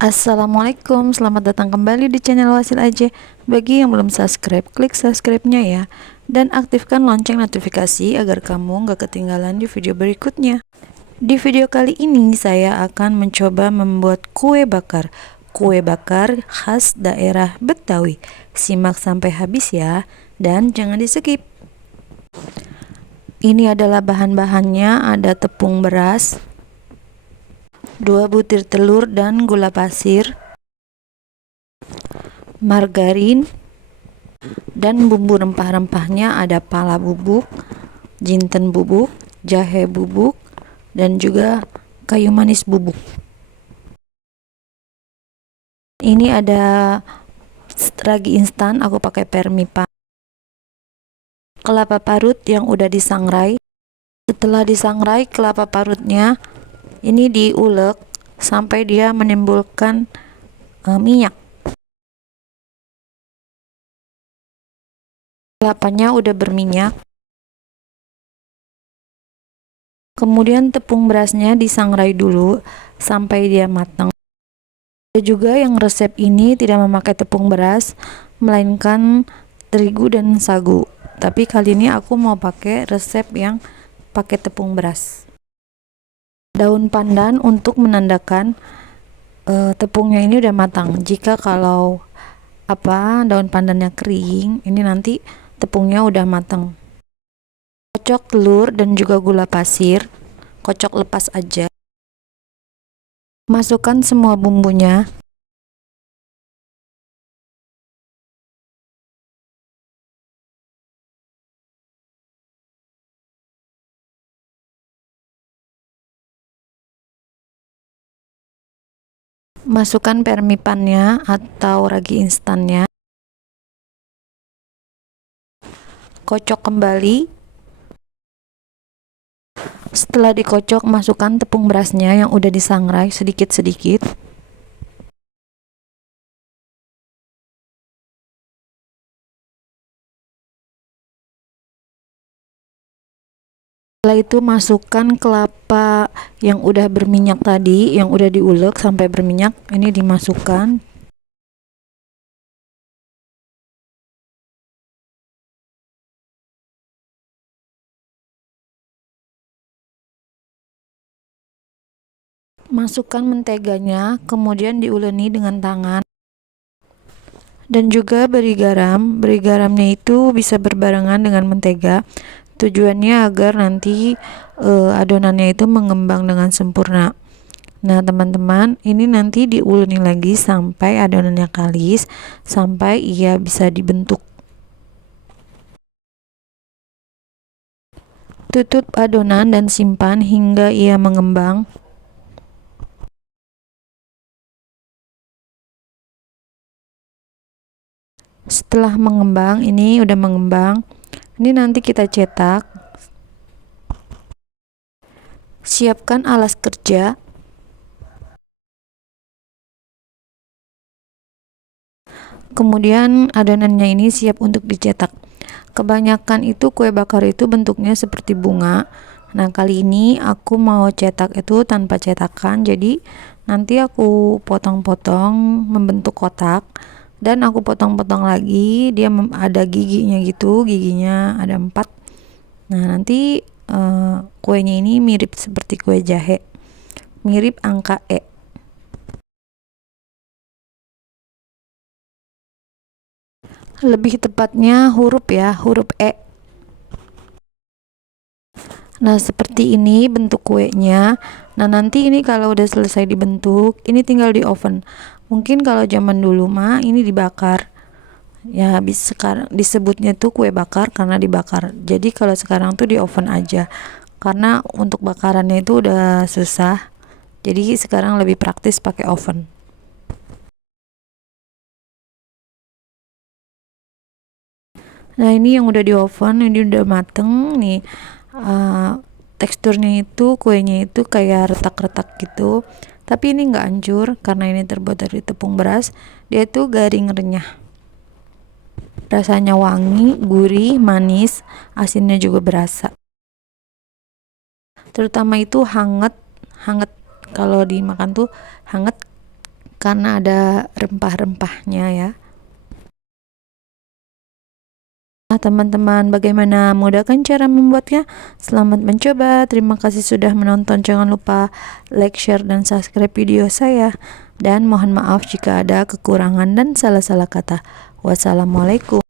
Assalamualaikum, selamat datang kembali di channel Wasil aja. Bagi yang belum subscribe, klik subscribe-nya ya. Dan aktifkan lonceng notifikasi agar kamu gak ketinggalan di video berikutnya. Di video kali ini saya akan mencoba membuat kue bakar. Kue bakar khas daerah Betawi. Simak sampai habis ya, dan jangan di skip. Ini adalah bahan-bahannya, ada tepung beras, 2 butir telur dan gula pasir, margarin, dan bumbu rempah-rempahnya ada pala bubuk, jinten bubuk, jahe bubuk, dan juga kayu manis bubuk. Ini ada ragi instan, aku pakai permipa. Kelapa parut yang udah disangrai. Setelah disangrai kelapa parutnya ini diulek sampai dia menimbulkan minyak. Kelapanya udah berminyak. Kemudian tepung berasnya disangrai dulu sampai dia matang. Ada juga yang resep ini tidak memakai tepung beras, melainkan terigu dan sagu. Tapi kali ini aku mau pakai resep yang pakai tepung beras. Daun pandan untuk menandakan tepungnya ini udah matang. Jika kalau daun pandannya kering, ini nanti tepungnya udah matang. Kocok telur dan juga gula pasir, kocok lepas aja. Masukkan semua bumbunya. Masukkan permipannya atau ragi instannya. Kocok kembali. Setelah dikocok, masukkan tepung berasnya yang udah disangrai sedikit-sedikit. Setelah itu masukkan kelapa yang udah berminyak tadi, yang udah diulek sampai berminyak, ini dimasukkan. Masukkan menteganya, kemudian diuleni dengan tangan. Dan juga beri garam. Beri garamnya itu bisa berbarengan dengan mentega. Tujuannya agar nanti adonannya itu mengembang dengan sempurna. Nah teman-teman, ini nanti diuleni lagi sampai adonannya kalis, sampai ia bisa dibentuk. Tutup adonan dan simpan hingga ia mengembang. Setelah mengembang, ini udah mengembang, ini nanti kita cetak. Siapkan alas kerja. Kemudian adonannya ini siap untuk dicetak. Kebanyakan itu kue bakar itu bentuknya seperti bunga. Nah kali ini aku mau cetak itu tanpa cetakan, jadi nanti aku potong-potong membentuk kotak, dan aku potong-potong lagi. Dia ada giginya gitu, giginya ada 4. Nah nanti kuenya ini mirip seperti kue jahe, mirip angka E. Lebih tepatnya huruf E. Nah seperti ini bentuk kuenya. Nah nanti ini kalau udah selesai dibentuk, ini tinggal di oven. Mungkin kalau zaman dulu mah ini dibakar. Ya habis sekarang disebutnya tuh kue bakar karena dibakar. Jadi kalau sekarang tuh di oven aja, karena untuk bakarannya itu udah susah. Jadi sekarang lebih praktis pakai oven. Nah ini yang udah di oven, ini udah mateng nih. Teksturnya itu kuenya itu kayak retak-retak gitu, tapi ini nggak hancur karena ini terbuat dari tepung beras. Dia tuh garing renyah, rasanya wangi, gurih, manis, asinnya juga berasa. Terutama itu hangat kalau dimakan tuh hangat, karena ada rempah-rempahnya ya. Nah, teman-teman, bagaimana? Mudah kan cara membuatnya? Selamat mencoba. Terima kasih sudah menonton. Jangan lupa like, share, dan subscribe video saya. Dan mohon maaf jika ada kekurangan dan salah-salah kata. Wassalamualaikum.